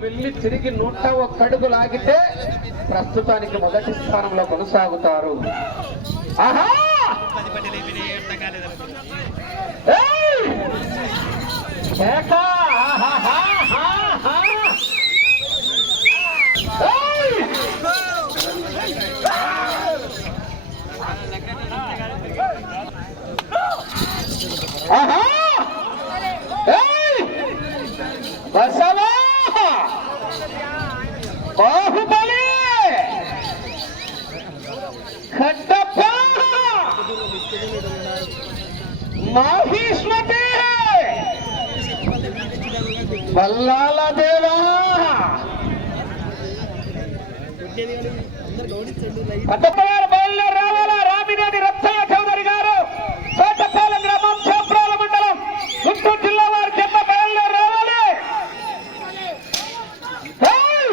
వెళ్ళి తిరిగి నూట ఒక్క అడుగు లాగితే ప్రస్తుతానికి మొదటి స్థానంలో కొనసాగుతారు. ఆహా! ఆహా! బాహుబలి! కట్టప్ప మాహిష్మతి! బల్లాల దేవా! కట్టప్పవారు బయలుదేరి రావాలా? రామినేని రత్తయ్య చౌదరి గారు తోటపాలెం గ్రామం చేప్రాల మండలం గుంటూరు జిల్లా వారి చెత్త బయలుదేరి రావాలి ఏయ్!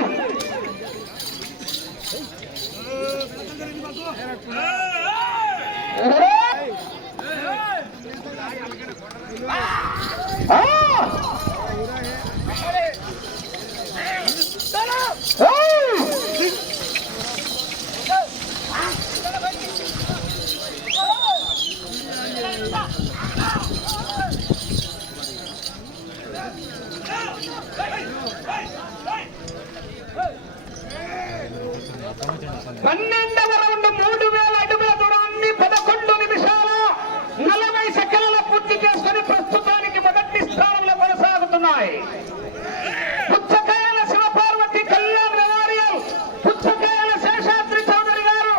ఆ! ఏయ్! పన్నెండవ రౌండ్ మూడు వేల అడుగుల దూరాన్ని పదకొండు నిమిషాల నలభై సెకండ్ల పూర్తి చేసుకుని ప్రస్తుతానికి మొదటి స్థానంలో కొనసాగుతున్నాయి పుచ్చకాయల శివపార్వతి కళ్యాణ్ మెమోరియల్ పుచ్చకాయల శేషాద్రి చౌదరి గారు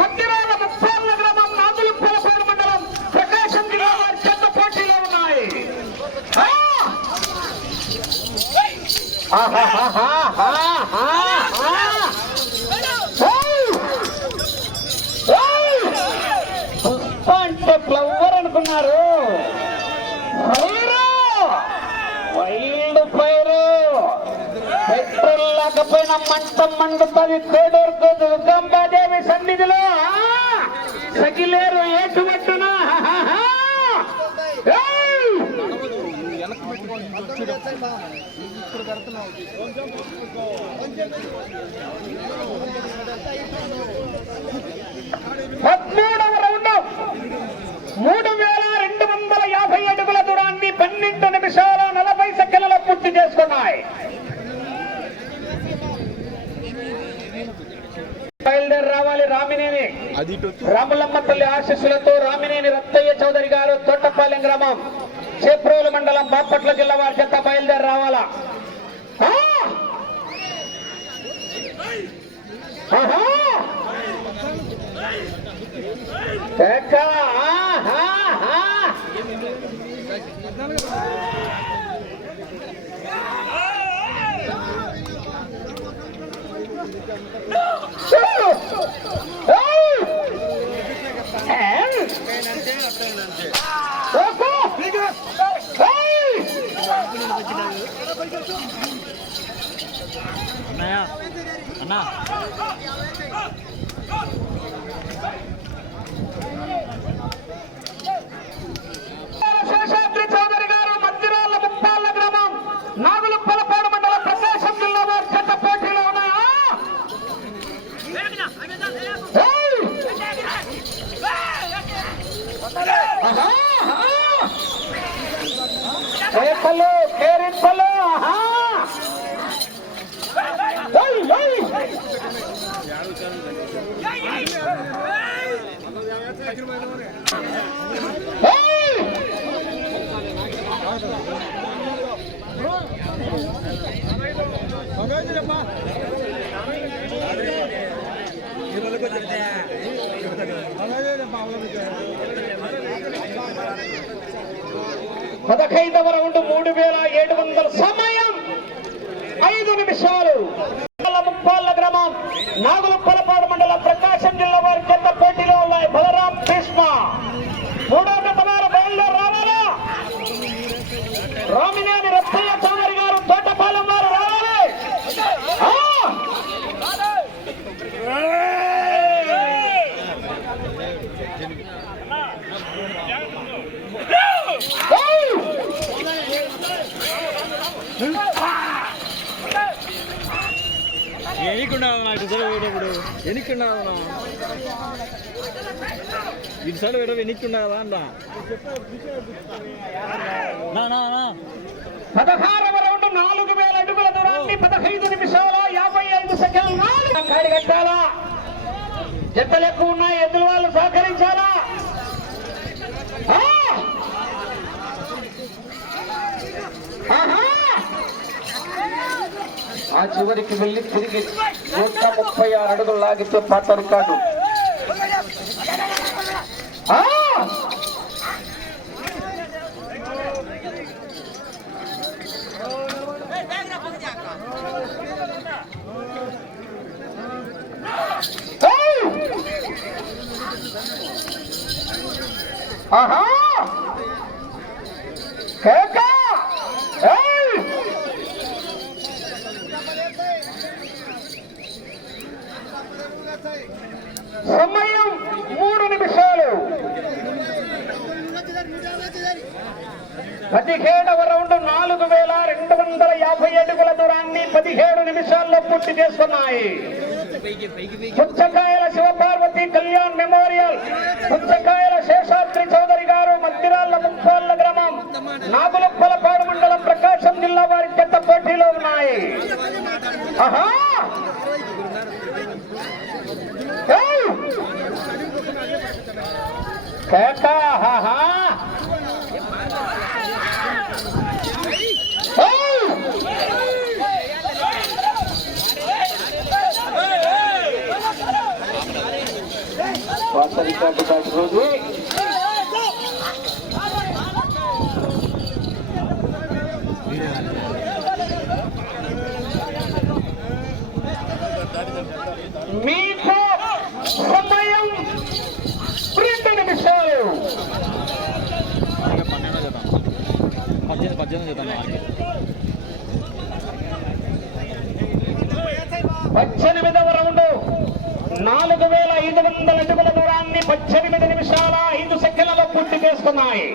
మధ్యరాల ముప్పార్ల గ్రామం నాగులుప్పలపేట మండలం ప్రకాశం జిల్లా వారి చెత్త పోటీలో ఉన్నాయి ఆ! ఆహాహాహాహాహా! ఏయ్! ఏయ్! పుష్ప అంటే ఫ్లవర్ అనుకున్నారు. ఫైరు! వైల్డ్ ఫైరు పెట్రోల్ లేకపోయినా మంట మండుతుంది. కోడూరుకు దుర్గంబాదేవి సన్నిధిలో. ఆ! సగిలేరు ఏటుమట్టునా పదమూడవ రౌండ్. మూడు వేల రెండు వందల యాభై అడుగుల దూరాన్ని పన్నెండు నిమిషాల నలభై సెకండ్ల పూర్తి చేసుకున్నాయి. బయలుదేరి రావాలి రామినేని. రాములమ్మ తల్లి ఆశీస్సులతో రామినేని రత్తయ్య చౌదరి గారు తోటపాలెం గ్రామం. చేప్రోలు మండలం బాపట్ల జిల్లా వారి చెత్త బయలుదేరి రావాలా? ఆహా! అన్నా పదహైదవ రౌండ్ మూడు వేల ఏడు వందల సమయం. ఐదు నిమిషాలు. ముప్పాళ్ళ గ్రామం నాగులప్పలపాడు మండలం ప్రకాశం జిల్లా వారి చెత్త పోటీలో ఉన్నాయి బలరాం కృష్ణ మూడో జత వారు బయలుదేరి రావాలా రామినేని రత్తయ్య చౌదరి గారు తోటపాలెం వారు రావాలి ఆ! ఏయ్! ఎనిక్కుండదు నా ఇటు సైడ్ నా నా పదహారవ రౌండ్ నాలుగు వేల అడుగుల దూరాన్ని పదహైదు నిమిషాల యాభై ఐదు సెకండ్లు. ఎక్కువ ఉన్నాయి ఎద్దుల వాళ్ళు సహకరించాలా ఆ! ఆహా! ఆ చివరికి వెళ్ళి తిరిగి నూట ముప్పై ఆరు అడుగులు లాగితే పాత రికార్డు ఆ! ఏయ్! ఆహా కేక ఏయ్! సమయం మూడు నిమిషాలు పదిహేడవ రౌండ్ నాలుగు వేల రెండు వందల యాభై అడుగుల దూరాన్ని పదిహేడు నిమిషాల్లో పూర్తి చేస్తున్నాయి పుచ్చకాయల శివపార్వతి కళ్యాణ్ మెమోరియల్ పుచ్చకాయల శేషాద్రి చౌదరి గారు మద్దిరాళ్ళ ముప్పాళ్ళ గ్రామం నాగులప్పలపాడు మండలం ప్రకాశం జిల్లా వారి చెత్త పోటీలో ఉన్నాయి. ఆహా! పాత రికార్డు మీకు సమయం రెండు నిమిషాలు. పద్దెనిమిది పద్దెనిమిది పద్దెనిమిదవ రౌండ్ నాలుగు వేల ఐదు వందల అడుగుల దూరాన్ని పద్దెనిమిది నిమిషాల ఐదు సెకండ్లలో పూర్తి చేస్తున్నాయి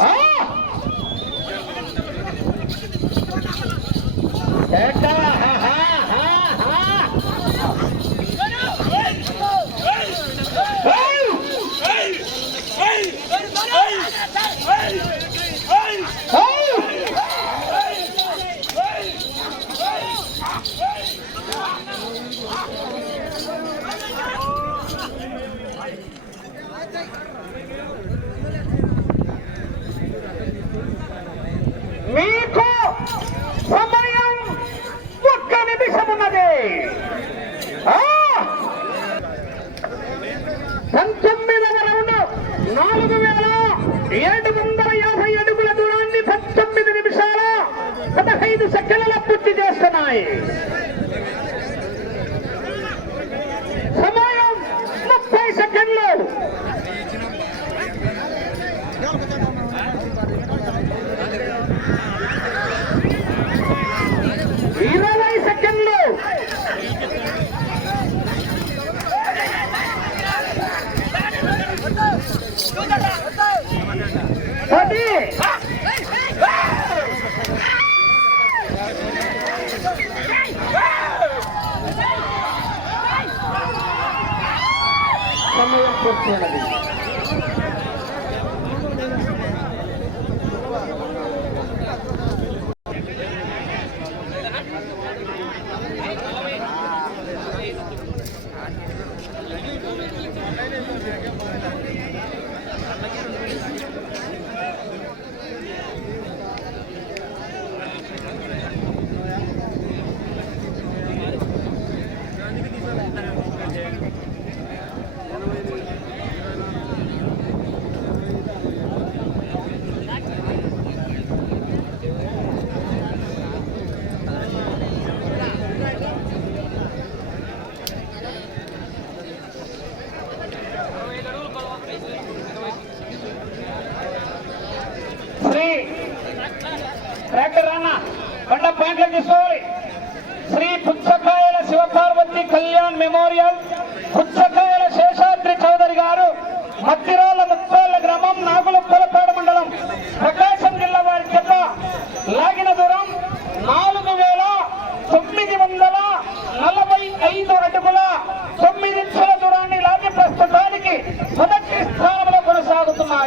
ఆ! ఏకా, హా, హా, హా, హా. ఏయ్! ఏయ్! మీకు సమయం ఒక్క నిమిషం ఉన్నది ఆ! పంతొమ్మిదవ రౌండ్ నాలుగు వేల ఏడు వందల యాభై అడుగుల దూరాన్ని పంతొమ్మిది నిమిషాల పదహైదు సెకండ్ల పూర్తి చేస్తున్నాయి. సమయం ముప్పై సెకండ్లు. よろしくお願いします。